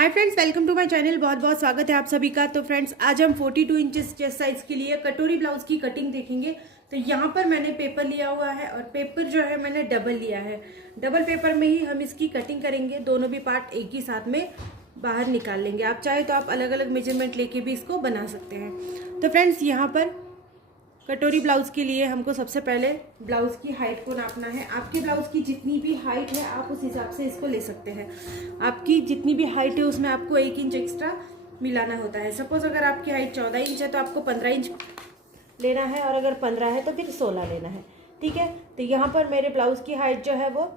Hi friends, welcome to my channel. बहुत बहुत स्वागत है आप सभी का। तो फ्रेंड्स, आज हम 42 इंचेस चेस्ट साइज के लिए कटोरी ब्लाउज की कटिंग देखेंगे। तो यहाँ पर मैंने पेपर लिया हुआ है और पेपर जो है मैंने डबल लिया है। डबल पेपर में ही हम इसकी कटिंग करेंगे। दोनों भी पार्ट एक ही साथ में बाहर निकाल लेंगे। आप चाहे तो आप अलग अलग मेजरमेंट लेके भी इसको बना सकते हैं। तो फ्रेंड्स, यहाँ पर कटोरी ब्लाउज के लिए हमको सबसे पहले ब्लाउज की हाइट को नापना है। आपके ब्लाउज की जितनी भी हाइट है आप उस हिसाब से इसको ले सकते हैं। आपकी जितनी भी हाइट है उसमें आपको 1 इंच एक्स्ट्रा मिलाना होता है। सपोज अगर आपकी हाइट 14 इंच है तो आपको 15 इंच लेना है, और अगर 15 है तो फिर 16 लेना है। ठीक है। तो यहाँ पर मेरे ब्लाउज की हाइट जो है वो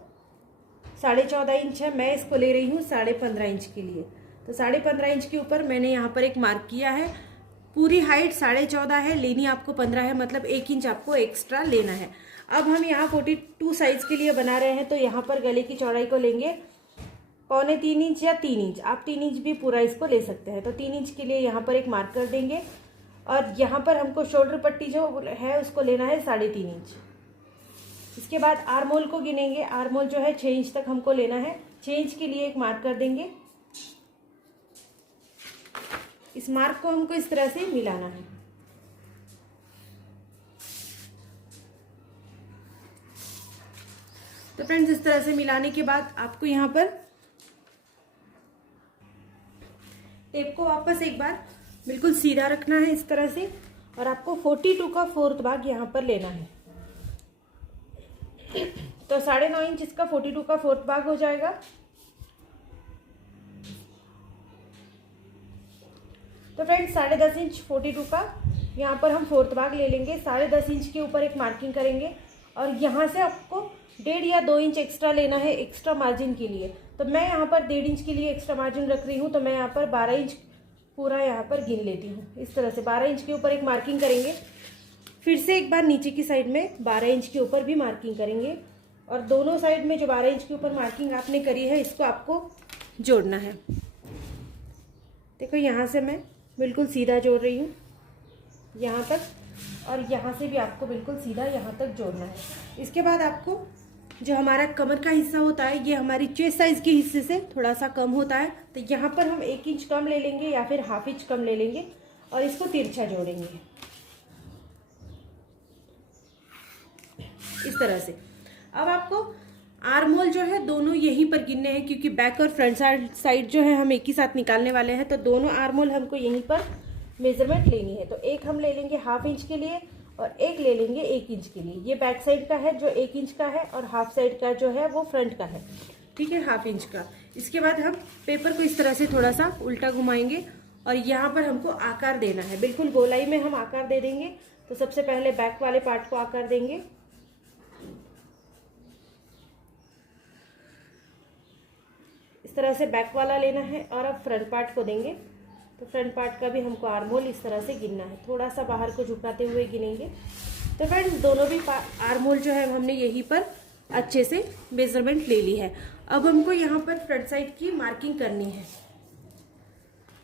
14.5 इंच है। मैं इसको ले रही हूँ 15.5 इंच के लिए। तो 15.5 इंच के ऊपर मैंने यहाँ पर एक मार्क किया है। पूरी हाइट 14.5 है, लेनी आपको 15 है, मतलब 1 इंच आपको एक्स्ट्रा लेना है। अब हम यहाँ 42 साइज के लिए बना रहे हैं। तो यहाँ पर गले की चौड़ाई को लेंगे 3.25 इंच या 3 इंच। आप 3 इंच भी पूरा इसको ले सकते हैं। तो 3 इंच के लिए यहाँ पर एक मार्क कर देंगे। और यहाँ पर हमको शोल्डर पट्टी जो है उसको लेना है 3.5 इंच। इसके बाद आर्मोल को गिनेंगे। आर्मोल जो है 6 इंच तक हमको लेना है। 6 इंच के लिए एक मार्क कर देंगे। इस मार्क को हमको इस तरह से मिलाना है। तो फ्रेंड्स, इस तरह से मिलाने के बाद आपको यहाँ पर टेप को वापस एक बार बिल्कुल सीधा रखना है इस तरह से, और आपको 42 का 4th भाग यहाँ पर लेना है। तो 9.5 इंच इसका 42 का 4th भाग हो जाएगा। तो फ्रेंड्स, 10.5 इंच 42 का यहाँ पर हम 4th भाग ले लेंगे। 10.5 इंच के ऊपर एक मार्किंग करेंगे, और यहाँ से आपको 1.5 या 2 इंच एक्स्ट्रा लेना है एक्स्ट्रा मार्जिन के लिए। तो मैं यहाँ पर 1.5 इंच के लिए एक्स्ट्रा मार्जिन रख रही हूँ। तो मैं यहाँ पर 12 इंच पूरा यहाँ पर गिन लेती हूँ। इस तरह से 12 इंच के ऊपर एक मार्किंग करेंगे। फिर से एक बार नीचे की साइड में 12 इंच के ऊपर भी मार्किंग करेंगे, और दोनों साइड में जो 12 इंच के ऊपर मार्किंग आपने करी है इसको आपको जोड़ना है। देखो, यहाँ से मैं बिल्कुल सीधा जोड़ रही हूँ यहाँ तक, और यहाँ से भी आपको बिल्कुल सीधा यहाँ तक जोड़ना है। इसके बाद आपको जो हमारा कमर का हिस्सा होता है ये हमारी चेस्ट साइज के हिस्से से थोड़ा सा कम होता है। तो यहाँ पर हम 1 इंच कम ले लेंगे या फिर ½ इंच कम ले लेंगे, और इसको तिरछा जोड़ेंगे इस तरह से। अब आपको आर्महोल जो है दोनों यहीं पर गिनने हैं, क्योंकि बैक और फ्रंट साइड जो है हम एक ही साथ निकालने वाले हैं। तो दोनों आर्महोल हमको यहीं पर मेजरमेंट लेनी है। तो एक हम ले लेंगे ½ इंच के लिए, और एक ले लेंगे 1 इंच के लिए। ये बैक साइड का है जो 1 इंच का है, और हाफ साइड का जो है वो फ्रंट का है। ठीक है, ½ इंच का। इसके बाद हम पेपर को इस तरह से थोड़ा सा उल्टा घुमाएंगे, और यहाँ पर हमको आकार देना है। बिल्कुल गोलाई में हम आकार दे देंगे। तो सबसे पहले बैक वाले पार्ट को आकार देंगे। इस तरह से बैक वाला लेना है, और अब फ्रंट पार्ट को देंगे। तो फ्रंट पार्ट का भी हमको आर्महोल इस तरह से गिनना है। थोड़ा सा बाहर को झुकाते हुए गिनेंगे। तो फ्रेंड्स, दोनों भी आर्महोल जो है हमने यहीं पर अच्छे से मेजरमेंट ले ली है। अब हमको यहाँ पर फ्रंट साइड की मार्किंग करनी है।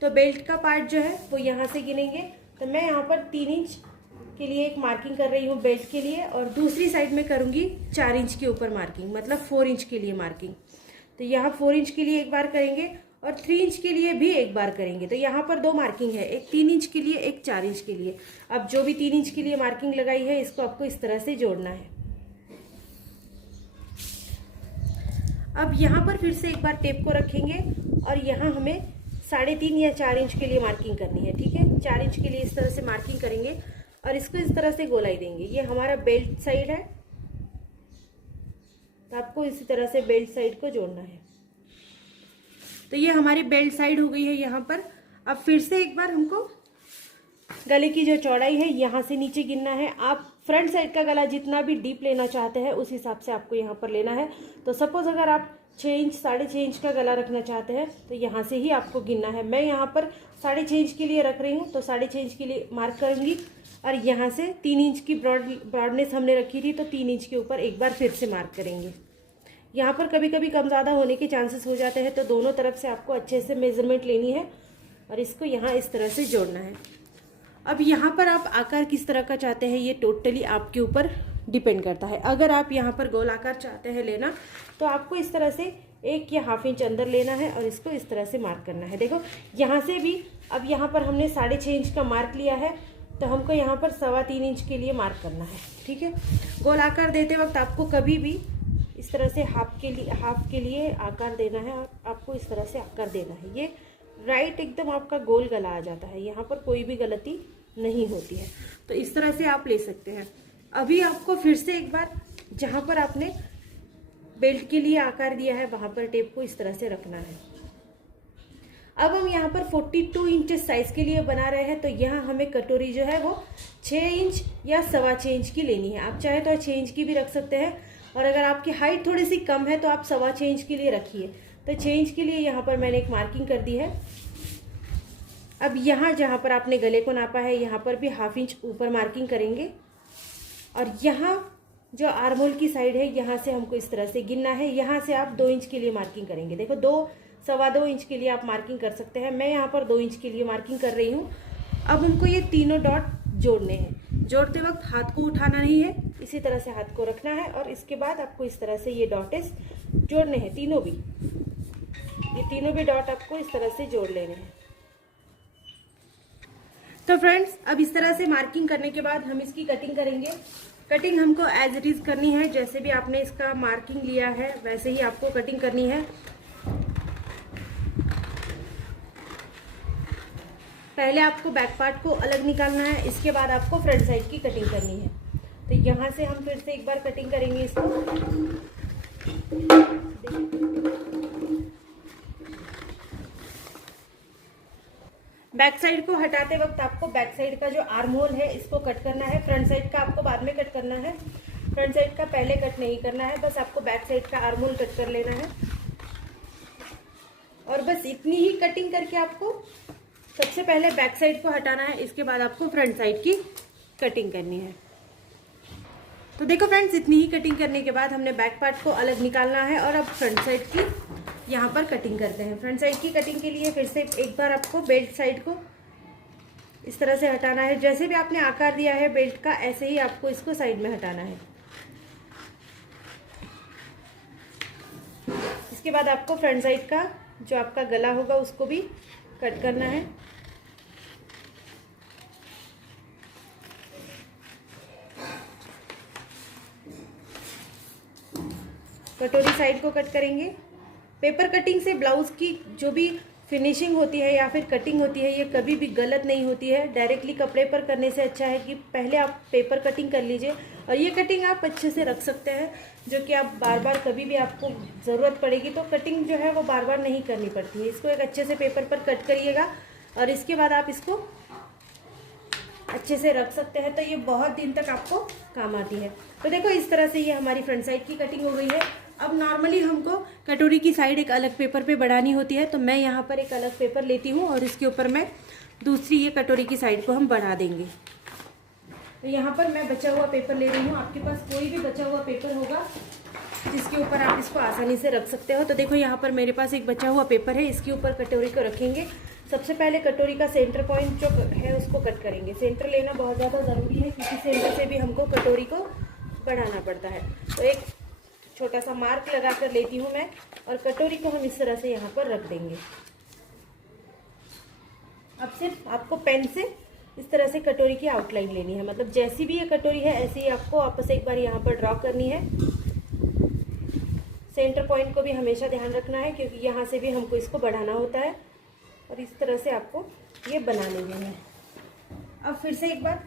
तो बेल्ट का पार्ट जो है वो यहाँ से गिनेंगे। तो मैं यहाँ पर 3 इंच के लिए एक मार्किंग कर रही हूँ बेल्ट के लिए, और दूसरी साइड में करूँगी 4 इंच के ऊपर मार्किंग, मतलब 4 इंच के लिए मार्किंग। तो यहाँ 4 इंच के लिए एक बार करेंगे, और 3 इंच के लिए भी एक बार करेंगे। तो यहाँ पर 2 मार्किंग है, एक 3 इंच के लिए, एक 4 इंच के लिए। अब जो भी 3 इंच के लिए मार्किंग लगाई है इसको आपको इस तरह से जोड़ना है। अब यहाँ पर फिर से एक बार टेप को रखेंगे, और यहाँ हमें 3.5 या 4 इंच के लिए मार्किंग करनी है। ठीक है, 4 इंच के लिए इस तरह से मार्किंग करेंगे, और इसको इस तरह से गोलाई देंगे। ये हमारा बेल्ट साइड है, तो आपको इसी तरह से बेल्ट साइड को जोड़ना है। तो ये हमारी बेल्ट साइड हो गई है यहाँ पर। अब फिर से एक बार हमको गले की जो चौड़ाई है यहाँ से नीचे गिनना है। आप फ्रंट साइड का गला जितना भी डीप लेना चाहते हैं उस हिसाब से आपको यहाँ पर लेना है। तो सपोज अगर आप 6 इंच 6.5 इंच का गला रखना चाहते हैं तो यहाँ से ही आपको गिनना है। मैं यहाँ पर 6.5 इंच के लिए रख रही हूँ, तो 6.5 इंच के लिए मार्क करूँगी, और यहाँ से 3 इंच की ब्रॉडनेस हमने रखी थी, तो 3 इंच के ऊपर एक बार फिर से मार्क करेंगे। यहाँ पर कभी कभी कम ज़्यादा होने के चांसेस हो जाते हैं। तो दोनों तरफ से आपको अच्छे से मेजरमेंट लेनी है, और इसको यहाँ इस तरह से जोड़ना है। अब यहाँ पर आप आकार किस तरह का चाहते हैं ये टोटली आपके ऊपर डिपेंड करता है। अगर आप यहाँ पर गोल आकार चाहते हैं लेना, तो आपको इस तरह से 1 या ½ इंच अंदर लेना है और इसको इस तरह से मार्क करना है। देखो यहाँ से भी, अब यहाँ पर हमने 6.5 इंच का मार्क लिया है, तो हमको यहाँ पर 3.25 इंच के लिए मार्क करना है। ठीक है, गोल आकार देते वक्त आपको कभी भी इस तरह से हाफ के लिए आकार देना है और आपको इस तरह से आकार देना है। ये राइट एकदम आपका गोल गला आ जाता है, यहाँ पर कोई भी गलती नहीं होती है। तो इस तरह से आप ले सकते हैं। अभी आपको फिर से एक बार जहाँ पर आपने बेल्ट के लिए आकार दिया है वहाँ पर टेप को इस तरह से रखना है। अब हम यहाँ पर 42 इंच साइज के लिए बना रहे हैं, तो यहाँ हमें कटोरी जो है वो 6 इंच या 6.25 इंच की लेनी है। आप चाहे तो 6 इंच की भी रख सकते हैं, और अगर आपकी हाइट थोड़ी सी कम है तो आप 6.25 इंच के लिए रखिए। तो 6 इंच के लिए यहाँ पर मैंने एक मार्किंग कर दी है। अब यहाँ जहाँ पर आपने गले को नापा है यहाँ पर भी ½ इंच ऊपर मार्किंग करेंगे, और यहाँ जो आर्महोल की साइड है यहाँ से हमको इस तरह से गिनना है। यहाँ से आप 2 इंच के लिए मार्किंग करेंगे। देखो 2-2.25 इंच के लिए आप मार्किंग कर सकते हैं। मैं यहाँ पर 2 इंच के लिए मार्किंग कर रही हूँ। अब हमको ये तीनों डॉट जोड़ने हैं। जोड़ते वक्त हाथ को उठाना नहीं है, इसी तरह से हाथ को रखना है, और इसके बाद आपको इस तरह से ये डॉटेस जोड़ने हैं, तीनों भी। ये तीनों भी डॉट आपको इस तरह से जोड़ लेने हैं। तो फ्रेंड्स, अब इस तरह से मार्किंग करने के बाद हम इसकी कटिंग करेंगे। कटिंग हमको एज इट इज करनी है, जैसे भी आपने इसका मार्किंग लिया है वैसे ही आपको कटिंग करनी है। पहले आपको बैक पार्ट को अलग निकालना है, इसके बाद आपको फ्रंट साइड की कटिंग करनी है। तो यहाँ से हम फिर से एक बार कटिंग करेंगे इसको। बैक साइड को हटाते वक्त आपको बैक साइड का जो आर्म होल है इसको कट करना है। फ्रंट साइड का आपको बाद में कट करना है, फ्रंट साइड का पहले कट नहीं करना है। बस आपको बैक साइड का आर्म होल कट कर लेना है, और बस इतनी ही कटिंग करके आपको सबसे पहले बैक साइड को हटाना है, इसके बाद आपको फ्रंट साइड की कटिंग करनी है। तो देखो फ्रेंड्स, इतनी ही कटिंग करने के बाद हमने बैक पार्ट को अलग निकालना है, और अब फ्रंट साइड की यहाँ पर कटिंग करते हैं। फ्रंट साइड की कटिंग के लिए फिर से एक बार आपको बेल्ट साइड को इस तरह से हटाना है। जैसे भी आपने आकार दिया है बेल्ट का, ऐसे ही आपको इसको साइड में हटाना है। इसके बाद आपको फ्रंट साइड का जो आपका गला होगा उसको भी कट करना है। कटोरी साइड को कट करेंगे। पेपर कटिंग से ब्लाउज की जो भी फिनिशिंग होती है या फिर कटिंग होती है, ये कभी भी गलत नहीं होती है। डायरेक्टली कपड़े पर करने से अच्छा है कि पहले आप पेपर कटिंग कर लीजिए, और ये कटिंग आप अच्छे से रख सकते हैं, जो कि आप बार बार कभी भी आपको ज़रूरत पड़ेगी तो कटिंग जो है वो बार बार नहीं करनी पड़ती है। इसको एक अच्छे से पेपर पर कट करिएगा, और इसके बाद आप इसको अच्छे से रख सकते हैं, तो ये बहुत दिन तक आपको काम आती है। तो देखो इस तरह से ये हमारी फ्रंट साइड की कटिंग हो गई है। अब नॉर्मली हमको कटोरी की साइड एक अलग पेपर पे बढ़ानी होती है, तो मैं यहाँ पर एक अलग पेपर लेती हूँ और इसके ऊपर मैं दूसरी ये कटोरी की साइड को हम बढ़ा देंगे। तो यहाँ पर मैं बचा हुआ पेपर ले रही हूँ। आपके पास कोई भी बचा हुआ पेपर होगा जिसके ऊपर आप इसको आसानी से रख सकते हो। तो देखो यहाँ पर मेरे पास एक बचा हुआ पेपर है, इसके ऊपर कटोरी को रखेंगे। सबसे पहले कटोरी का सेंटर पॉइंट जो है उसको कट करेंगे। सेंटर लेना बहुत ज़्यादा ज़रूरी है, क्योंकि सेंटर से भी हमको कटोरी को बढ़ाना पड़ता है। तो एक छोटा सा मार्क लगा कर लेती हूँ मैं, और कटोरी को हम इस तरह से यहाँ पर रख देंगे। अब सिर्फ आपको पेन से इस तरह से कटोरी की आउटलाइन लेनी है, मतलब जैसी भी ये कटोरी है ऐसे ही आपको वापस एक बार यहाँ पर ड्रॉ करनी है। सेंटर पॉइंट को भी हमेशा ध्यान रखना है, क्योंकि यहाँ से भी हमको इसको बढ़ाना होता है, और इस तरह से आपको ये बना लेनी है। अब फिर से एक बार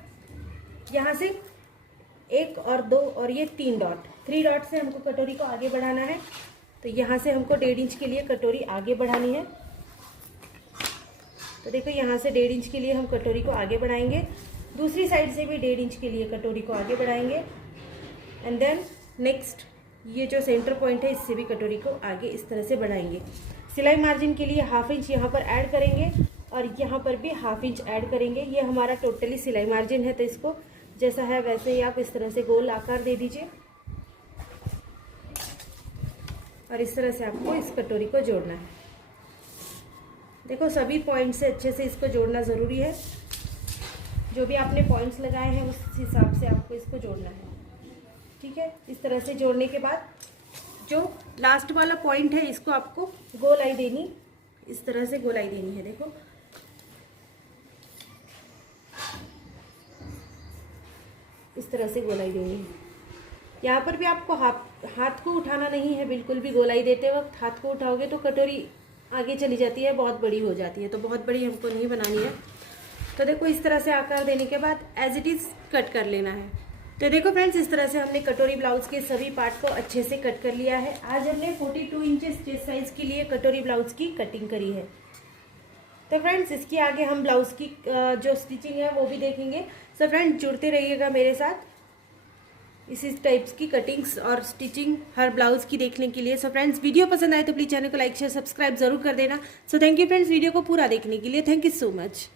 यहाँ से 1 और 2 और ये 3 डॉट, 3 डॉट से हमको कटोरी को आगे बढ़ाना है। तो यहाँ से हमको 1.5 इंच के लिए कटोरी आगे बढ़ानी है। तो देखो यहाँ से 1.5 इंच के लिए हम कटोरी को आगे बढ़ाएंगे, दूसरी साइड से भी 1.5 इंच के लिए कटोरी को आगे बढ़ाएंगे, एंड देन नेक्स्ट ये जो सेंटर पॉइंट है इससे भी कटोरी को आगे इस तरह से बढ़ाएंगे। सिलाई मार्जिन के लिए ½ इंच यहाँ पर ऐड करेंगे, और यहाँ पर भी ½ इंच ऐड करेंगे। ये हमारा टोटली सिलाई मार्जिन है, तो इसको जैसा है वैसे ही आप इस तरह से गोल आकार दे दीजिए, और इस तरह से आपको इस कटोरी को जोड़ना है। देखो सभी पॉइंट से अच्छे से इसको जोड़ना ज़रूरी है। जो भी आपने पॉइंट्स लगाए हैं उस हिसाब से आपको इसको जोड़ना है। ठीक है, इस तरह से जोड़ने के बाद जो लास्ट वाला पॉइंट है इसको आपको गोलाई देनी, इस तरह से गोलाई देनी है। देखो इस तरह से गोलाई देनी है। यहाँ पर भी आपको हाथ को उठाना नहीं है बिल्कुल भी। गोलाई देते वक्त हाथ को उठाओगे तो कटोरी आगे चली जाती है, बहुत बड़ी हो जाती है, तो बहुत बड़ी हमको नहीं बनानी है। तो देखो इस तरह से आकार देने के बाद एज इट इज़ कट कर लेना है। तो देखो फ्रेंड्स, इस तरह से हमने कटोरी ब्लाउज के सभी पार्ट को अच्छे से कट कर लिया है। आज हमने 42 इंचेस चेस्ट साइज के लिए कटोरी ब्लाउज की कटिंग करी है। तो फ्रेंड्स, इसकी आगे हम ब्लाउज की जो स्टिचिंग है वो भी देखेंगे। सो फ्रेंड्स, जुड़ते रहिएगा मेरे साथ इसी टाइप्स की कटिंग्स और स्टिचिंग हर ब्लाउज की देखने के लिए। सो फ्रेंड्स, वीडियो पसंद आए तो प्लीज चैनल को लाइक शेयर सब्सक्राइब जरूर कर देना। So thank you friends, video को पूरा देखने के लिए। Thank you so much.